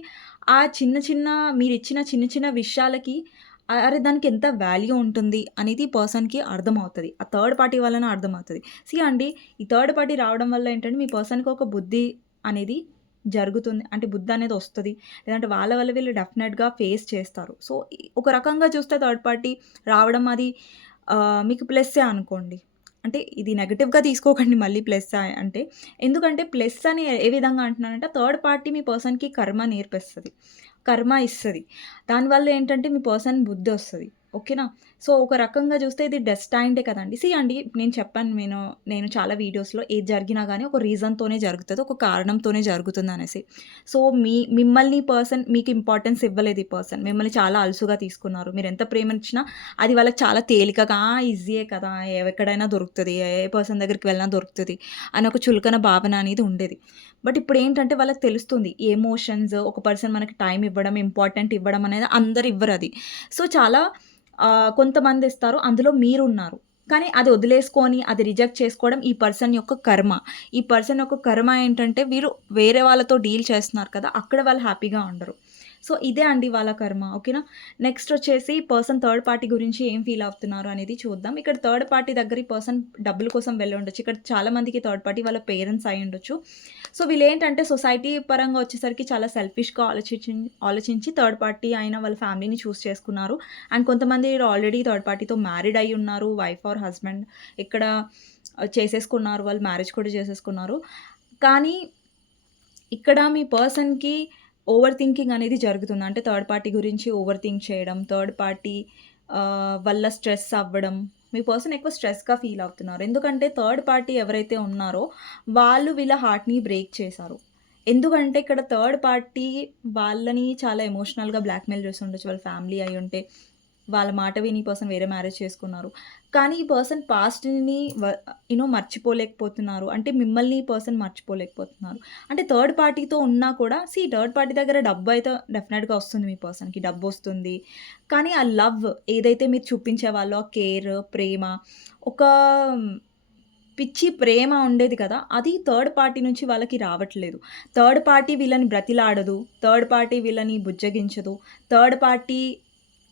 ఆ చిన్న చిన్న మీరిచ్చిన చిన్న చిన్న విషయాలకి అరే! దానికి ఎంత వాల్యూ ఉంటుంది అనేది పర్సన్‌కి అర్థమవుతుంది ఆ థర్డ్ పార్టీ వలన అర్థమవుతుంది సీ అండి ఈ థర్డ్ పార్టీ రావడం వల్ల ఏంటంటే మీ పర్సన్‌కి ఒక బుద్ధి అనేది జరుగుతుంది. అంటే బుద్ధి అనేది వస్తుంది లేదంటే వాళ్ళ వల్ల వీళ్ళు డెఫినెట్‌గా ఫేస్ చేస్తారు. సో, ఒక రకంగా చూస్తే థర్డ్ పార్టీ రావడం అది మీకు ప్లస్సే అనుకోండి. అంటే ఇది నెగటివ్గా తీసుకోకండి మళ్ళీ ప్లస్ అంటే. ఎందుకంటే ప్లస్ అని ఏ విధంగా అంటున్నానంటే థర్డ్ పార్టీ మీ పర్సన్‌కి కర్మ నేర్పిస్తుంది కర్మ ఇస్తుంది. దానివల్ల ఏంటంటే మీ పర్సన్ బుద్ధి వస్తుంది. ఓకేనా? సో, ఒక రకంగా చూస్తే ఇది డెస్టైన్డే కదండి సీ అండి నేను చెప్పాను నేను నేను చాలా వీడియోస్‌లో ఏది జరిగినా కానీ ఒక రీజన్‌తోనే జరుగుతుంది ఒక కారణంతోనే జరుగుతుందనేసి. సో, మీ మిమ్మల్ని పర్సన్ మీకు ఇంపార్టెన్స్ ఇవ్వలేదు ఈ పర్సన్. మిమ్మల్ని చాలా అలసుగా తీసుకున్నారు. మీరు ఎంత ప్రేమనిచ్చినా అది వాళ్ళకి చాలా తేలికగా ఈజీయే కదా! ఎక్కడైనా దొరుకుతుంది ఏ పర్సన్ దగ్గరికి వెళ్ళినా దొరుకుతుంది అని ఒక చులకన భావన అనేది ఉండేది. బట్ ఇప్పుడేంటంటే వాళ్ళకి తెలుస్తుంది. ఎమోషన్స్ ఒక పర్సన్ మనకి టైం ఇవ్వడం, ఇంపార్టెంట్ ఇవ్వడం అనేది అందరు ఇవ్వరు అది సో, చాలా కొంతమంది ఇస్తారు. అందులో మీరున్నారు. కానీ అది వదిలేసుకొని అది రిజెక్ట్ చేసుకోవడం ఈ పర్సన్ యొక్క కర్మ. ఈ పర్సన్ యొక్క కర్మ ఏంటంటే వీరు వేరే వాళ్ళతో డీల్ చేస్తున్నారు కదా! అక్కడ వాళ్ళు హ్యాపీగా ఉండరు. సో, ఇదే అండి వాళ్ళ కర్మ. ఓకేనా? నెక్స్ట్ వచ్చేసి పర్సన్ థర్డ్ పార్టీ గురించి ఏం ఫీల్ అవుతున్నారు అనేది చూద్దాం. ఇక్కడ థర్డ్ పార్టీ దగ్గర ఈ పర్సన్ డబ్బుల కోసం వెళ్ళి ఉండొచ్చు ఇక్కడ చాలా మందికి థర్డ్ పార్టీ వాళ్ళ పేరెంట్స్ అయి ఉండొచ్చు సో, వీళ్ళు ఏంటంటే సొసైటీ పరంగా వచ్చేసరికి చాలా సెల్ఫిష్‌గా ఆలోచించి ఆలోచించి థర్డ్ పార్టీ అయిన వాళ్ళ ఫ్యామిలీని చూస్ చేసుకున్నారు. అండ్ కొంతమంది ఆల్రెడీ థర్డ్ పార్టీతో మ్యారీడ్ అయి ఉన్నారు. వైఫ్ ఆర్ హస్బెండ్ ఇక్కడ చేసేసుకున్నారు. వాళ్ళు మ్యారేజ్ కూడా చేసేసుకున్నారు. కానీ ఇక్కడ మీ పర్సన్‌కి ఓవర్ థింకింగ్ అనేది జరుగుతుంది. అంటే థర్డ్ పార్టీ గురించి ఓవర్ థింక్ చేయడం, థర్డ్ పార్టీ వల్ల స్ట్రెస్ అవ్వడం. మీ పర్సన్ ఎక్కువ స్ట్రెస్‌గా ఫీల్ అవుతున్నారు. ఎందుకంటే థర్డ్ పార్టీ ఎవరైతే ఉన్నారో వాళ్ళు వీళ్ళ హార్ట్‌ని బ్రేక్ చేశారు. ఎందుకంటే ఇక్కడ థర్డ్ పార్టీ వాళ్ళని చాలా ఎమోషనల్‌గా బ్లాక్‌మెయిల్ చేసుండొచ్చు. వాళ్ళ ఫ్యామిలీ అయ్యుంటే వాళ్ళ మాట విని ఈ పర్సన్ వేరే మ్యారేజ్ చేసుకున్నారు. కానీ ఈ పర్సన్ పాస్ట్‌ని వ మర్చిపోలేకపోతున్నారు. అంటే మిమ్మల్ని ఈ పర్సన్ మర్చిపోలేకపోతున్నారు. అంటే థర్డ్ పార్టీతో ఉన్నా కూడా సీ థర్డ్ పార్టీ దగ్గర డబ్బు అయితే డెఫినెట్‌గా వస్తుంది మీ పర్సన్‌కి. డబ్బు వస్తుంది కానీ ఆ లవ్ ఏదైతే మీరు చూపించేవాళ్ళో ఆ కేర్, ప్రేమ ఒక పిచ్చి ప్రేమ ఉండేది కదా! అది థర్డ్ పార్టీ నుంచి వాళ్ళకి రావట్లేదు. థర్డ్ పార్టీ వీళ్ళని బ్రతిలాడదు. థర్డ్ పార్టీ వీళ్ళని బుజ్జగించదు. థర్డ్ పార్టీ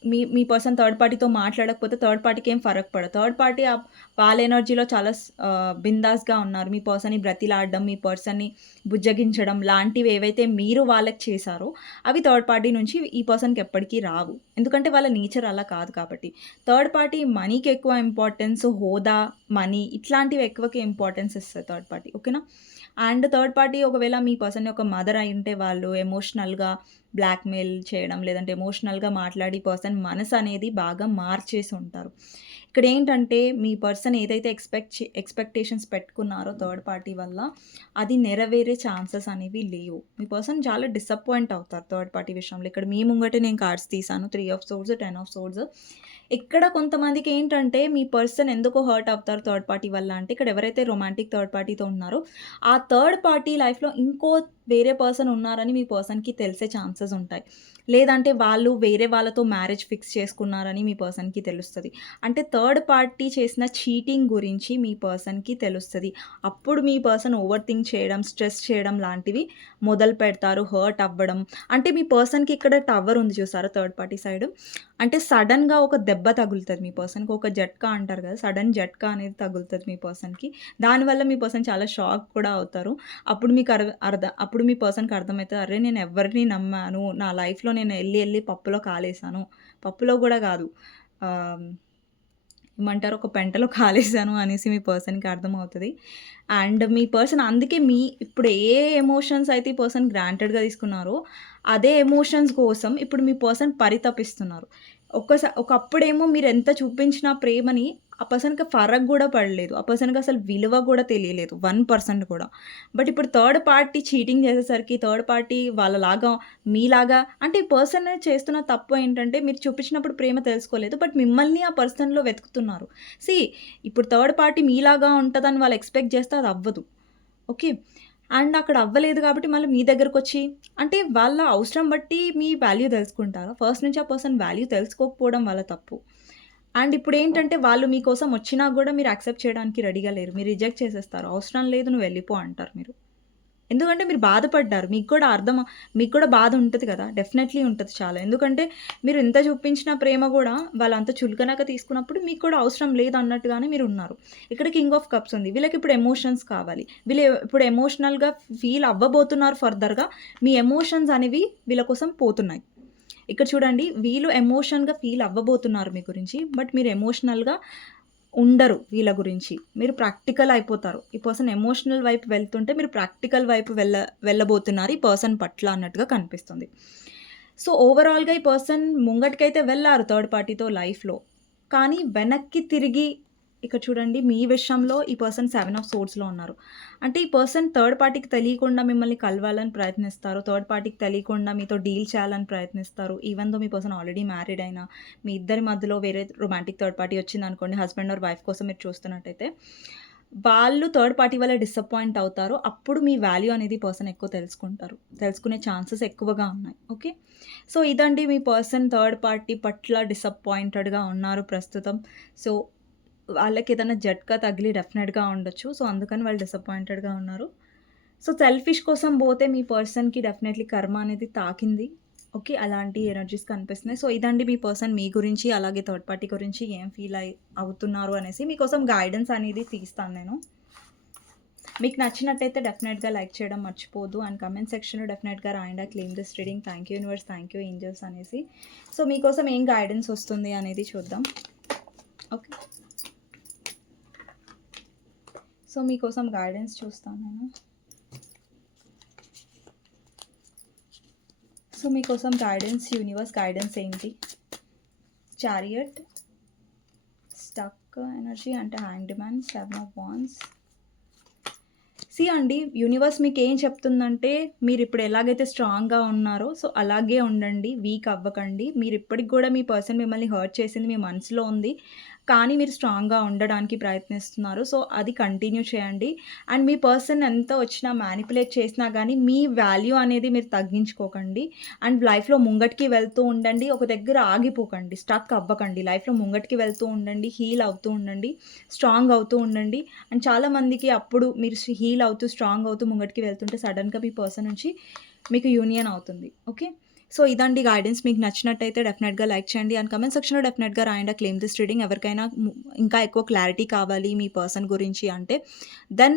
మీ మీ పర్సన్ థర్డ్ పార్టీతో మాట్లాడకపోతే థర్డ్ పార్టీకి ఏం ఫరక్ పడదు. థర్డ్ పార్టీ వాళ్ళ ఎనర్జీలో చాలా బిందాస్‌గా ఉన్నారు. మీ పర్సన్‌ని బ్రతిలాడడం, మీ పర్సన్‌ని బుజ్జగించడం లాంటివి ఏవైతే మీరు వాళ్ళకి చేశారో అవి థర్డ్ పార్టీ నుంచి ఈ పర్సన్‌కి ఎప్పటికీ రావు. ఎందుకంటే వాళ్ళ నేచర్ అలా కాదు కాబట్టి. థర్డ్ పార్టీ మనీకి ఎక్కువ ఇంపార్టెన్స్, హోదా, మనీ ఇట్లాంటివి ఎక్కువకి ఇంపార్టెన్స్ ఇస్తది థర్డ్ పార్టీ. ఓకేనా? అండ్ థర్డ్ పార్టీ ఒకవేళ మీ పర్సన్ యొక్క మదర్ అయి ఉంటే వాళ్ళు ఎమోషనల్‌గా బ్లాక్‌మెయిల్ చేయడం, లేదంటే ఎమోషనల్‌గా మాట్లాడి పర్సన్ మనసు అనేది బాగా మార్చేసి ఉంటారు. ఇక్కడ ఏంటంటే మీ పర్సన్ ఏదైతే ఎక్స్‌పెక్ట్ ఎక్స్‌పెక్టేషన్స్ పెట్టుకున్నారో థర్డ్ పార్టీ వల్ల అది నెరవేరే ఛాన్సెస్ అనేవి లేవు. మీ పర్సన్ చాలా డిసప్పాయింట్ అవుతారు థర్డ్ పార్టీ విషయంలో. ఇక్కడ మీ ముంగటే నేను కార్డ్స్ తీసాను. Three of swords ten of swords ఇక్కడ కొంతమందికి ఏంటంటే మీ పర్సన్ ఎందుకు హర్ట్ అవుతారు థర్డ్ పార్టీ వల్ల అంటే ఇక్కడ ఎవరైతే రొమాంటిక్ థర్డ్ పార్టీతో ఉన్నారో ఆ థర్డ్ పార్టీ లైఫ్‌లో ఇంకో వేరే పర్సన్ ఉన్నారని మీ పర్సన్‌కి తెలిసే ఛాన్సెస్ ఉంటాయి. లేదంటే వాళ్ళు వేరే వాళ్ళతో మ్యారేజ్ ఫిక్స్ చేసుకున్నారని మీ పర్సన్‌కి తెలుస్తుంది అంటే థర్డ్ పార్టీ చేసిన చీటింగ్ గురించి మీ పర్సన్‌కి తెలుస్తుంది అప్పుడు మీ పర్సన్ ఓవర్ థింక్ చేయడం, స్ట్రెస్ చేయడం లాంటివి మొదలు పెడతారు. హర్ట్ అవ్వడం. అంటే మీ పర్సన్‌కి ఇక్కడ టవర్ ఉంది చూసారా థర్డ్ పార్టీ సైడ్. అంటే సడన్గా ఒక దెబ్బ తగులుతుంది మీ పర్సన్‌కి. ఒక జట్కా అంటారు కదా! సడన్ జట్కా అనేది తగులుతుంది మీ పర్సన్‌కి. దానివల్ల మీ పర్సన్ చాలా షాక్ కూడా అవుతారు. అప్పుడు మీకు అర్ అర్థ అప్పుడు మీ పర్సన్‌కి అర్థమవుతుంది అరే! నేను ఎవరిని నమ్మాను. నా లైఫ్‌లో నేను వెళ్ళి వెళ్ళి పప్పులో కాలేసాను. పప్పులో కూడా కాదు ఏమంటారు ఒక పెంటలో కాలేసాను అనేసి మీ పర్సన్‌కి అర్థమవుతుంది అండ్ మీ పర్సన్ అందుకే మీ ఇప్పుడు ఏ ఎమోషన్స్ అయితే ఈ పర్సన్ గ్రాంటెడ్‌గా తీసుకున్నారో, అదే ఎమోషన్స్ కోసం ఇప్పుడు మీ పర్సన్ పరితపిస్తున్నారు. ఒక్కసా ఒకప్పుడేమో మీరెంత చూపించిన ప్రేమని ఆ పర్సన్‌కి ఫరక్ కూడా పడలేదు. ఆ పర్సన్‌కి అసలు విలువ కూడా తెలియలేదు. వన్ పర్సెంట్ కూడా. బట్ ఇప్పుడు థర్డ్ పార్టీ చీటింగ్ చేసేసరికి థర్డ్ పార్టీ వాళ్ళలాగా మీలాగా అంటే ఈ పర్సన్ చేస్తున్న తప్పు ఏంటంటే మీరు చూపించినప్పుడు ప్రేమ తెలుసుకోలేదు. బట్ మిమ్మల్ని ఆ పర్సన్‌లో వెతుకుతున్నారు. సీ ఇప్పుడు థర్డ్ పార్టీ మీలాగా ఉంటుందని వాళ్ళు ఎక్స్‌పెక్ట్ చేస్తే అది అవ్వదు. ఓకే. అండ్ అక్కడ అవ్వలేదు కాబట్టి మళ్ళీ మీ దగ్గరకొచ్చి అంటే వాళ్ళ అవసరం బట్టి మీ వాల్యూ తెలుసుకుంటారు. ఫస్ట్ నుంచి ఆ పర్సన్ వాల్యూ తెలుసుకోకపోవడం వాళ్ళ తప్పు. అండ్ ఇప్పుడేంటంటే వాళ్ళు మీకోసం వచ్చినా కూడా మీరు యాక్సెప్ట్ చేయడానికి రెడీగా లేరు. మీరు రిజెక్ట్ చేసేస్తారు. అవసరం లేదు నువ్వు వెళ్ళిపో అంటారు మీరు. ఎందుకంటే మీరు బాధపడ్డారు. మీకు కూడా అర్థం మీకు కూడా బాధ ఉంటుంది కదా! డెఫినెట్‌లీ ఉంటుంది చాలా. ఎందుకంటే మీరు ఇంత చూపించిన ప్రేమ కూడా వాళ్ళంత చులకనగా తీసుకున్నప్పుడు మీకు కూడా అవసరం లేదు అన్నట్టుగానే మీరు ఉన్నారు ఇక్కడ కింగ్ ఆఫ్ కప్స్ ఉంది. వీళ్ళకి ఇప్పుడు ఎమోషన్స్ కావాలి. వీళ్ళు ఇప్పుడు ఎమోషనల్‌గా ఫీల్ అవ్వబోతున్నారు ఫర్దర్‌గా. మీ ఎమోషన్స్ అనేవి వీళ్ళ కోసం పోతున్నాయి. ఇక్కడ చూడండి వీళ్ళు ఎమోషన్‌గా ఫీల్ అవ్వబోతున్నారు మీ గురించి. బట్ మీరు ఎమోషనల్‌గా ఉండరు వీళ్ళ గురించి. మీరు ప్రాక్టికల్ అయిపోతారు. ఈ పర్సన్ ఎమోషనల్ వైపు వెళ్తుంటే మీరు ప్రాక్టికల్ వైపు వెళ్ళ వెళ్ళబోతున్నారు ఈ పర్సన్ పట్ల అన్నట్టుగా కనిపిస్తుంది. సో, ఓవరాల్‌గా ఈ పర్సన్ ముంగటికైతే వెళ్ళారు థర్డ్ పార్టీతో లైఫ్‌లో. కానీ వెనక్కి తిరిగి ఇక్కడ చూడండి మీ విషయంలో ఈ పర్సన్ సెవెన్ ఆఫ్ సోర్స్లో ఉన్నారు. అంటే ఈ పర్సన్ థర్డ్ పార్టీకి తెలియకుండా మిమ్మల్ని కలవాలని ప్రయత్నిస్తారు. థర్డ్ పార్టీకి తెలియకుండా మీతో డీల్ చేయాలని ప్రయత్నిస్తారు. ఈవెన్ దో మీ పర్సన్ ఆల్రెడీ మ్యారీడ్ అయినా, మీ ఇద్దరి మధ్యలో వేరే రొమాంటిక్ థర్డ్ పార్టీ వచ్చింది అనుకోండి హస్బెండ్ ఆర్ వైఫ్ కోసం మీరు చూస్తున్నట్టయితే, వాళ్ళు థర్డ్ పార్టీ వల్ల డిసప్పాయింట్ అవుతారు. అప్పుడు మీ వాల్యూ అనేది పర్సన్ ఎక్కువ తెలుసుకుంటారు. తెలుసుకునే ఛాన్సెస్ ఎక్కువగా ఉన్నాయి. ఓకే. సో, ఇదండి మీ పర్సన్ థర్డ్ పార్టీ పట్ల డిసప్పాయింటెడ్‌గా ఉన్నారు ప్రస్తుతం. సో, వాళ్ళకి ఏదైనా జట్కా తగిలి డెఫినెట్‌గా ఉండొచ్చు. సో, అందుకని వాళ్ళు డిసప్పాయింటెడ్‌గా ఉన్నారు. సో, సెల్ఫిష్ కోసం పోతే మీ పర్సన్‌కి డెఫినెట్‌లీ కర్మ అనేది తాకింది. ఓకే. అలాంటి ఎనర్జీస్ కనిపిస్తున్నాయి. సో, ఇదండి మీ పర్సన్ మీ గురించి అలాగే థర్డ్ పార్టీ గురించి ఏం ఫీల్ అయి అవుతున్నారు అనేసి మీకోసం గైడెన్స్ అనేది తీస్తాను నేను. మీకు నచ్చినట్టయితే డెఫినెట్‌గా లైక్ చేయడం మర్చిపోదు అండ్ కమెంట్ సెక్షన్‌లో డెఫినెట్‌గా రాయండి. Claim claim this reading. Thank you universe, thank you angels అనేసి. సో, మీకోసం ఏం గైడెన్స్ వస్తుంది అనేది చూద్దాం. ఓకే. సో, మీకోసం గైడెన్స్ చూస్తాను నేను. సో, మీకోసం గైడెన్స్ యూనివర్స్ గైడెన్స్ ఏంటి? చారియట్, స్టక్ ఎనర్జీ అంటే hangman, seven of wands. See అండి యూనివర్స్ మీకు ఏం చెప్తుందంటే మీరు ఇప్పుడు ఎలాగైతే స్ట్రాంగ్‌గా ఉన్నారో సో, అలాగే ఉండండి. వీక్ అవ్వకండి. మీరు ఇప్పటికి కూడా మీ పర్సన్ మిమ్మల్ని హర్ట్ చేసింది మీ మనసులో ఉంది. కానీ మీరు స్ట్రాంగ్‌గా ఉండడానికి ప్రయత్నిస్తున్నారు. సో, అది కంటిన్యూ చేయండి. అండ్ మీ పర్సన్ ఎంత వచ్చినా మ్యానిపులేట్ చేసినా కానీ మీ వాల్యూ అనేది మీరు తగ్గించుకోకండి. అండ్ లైఫ్‌లో ముంగటికి వెళ్తూ ఉండండి. ఒక దగ్గర ఆగిపోకండి. స్టక్ అవ్వకండి. లైఫ్‌లో ముంగటికి వెళ్తూ ఉండండి. హీల్ అవుతూ ఉండండి. స్ట్రాంగ్ అవుతూ ఉండండి. అండ్ చాలామందికి అప్పుడు మీరు హీల్ అవుతూ, స్ట్రాంగ్ అవుతూ ముంగటికి వెళ్తుంటే సడన్గా మీ పర్సన్ నుంచి మీకు యూనియన్ అవుతుంది. ఓకే. సో, ఇదండి గైడెన్స్ మీకు నచ్చినట్టయితే డెఫినెట్‌గా లైక్ చేయండి. అండ్ కమెంట్ సెక్షన్‌లో డెఫినెట్‌గా రాయండి. Claim this reading. ఎవరికైనా ఇంకా ఎక్కువ క్లారిటీ కావాలి మీ పర్సన్ గురించి అంటే దెన్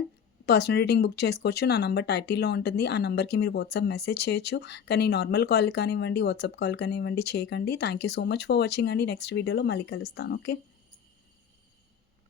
పర్సనల్ రీడింగ్ బుక్ చేసుకోవచ్చు. నా నంబర్ టైటిల్‌లో ఉంటుంది. ఆ నంబర్‌కి మీరు వాట్సాప్ మెసేజ్ చేయొచ్చు. కానీ నార్మల్ కాల్ కానివ్వండి, వాట్సాప్ కాల్ కానివ్వండి చేయకండి. Thank you so much for watching అండి. నెక్స్ట్ వీడియోలో మళ్ళీ కలుస్తాను. ఓకే.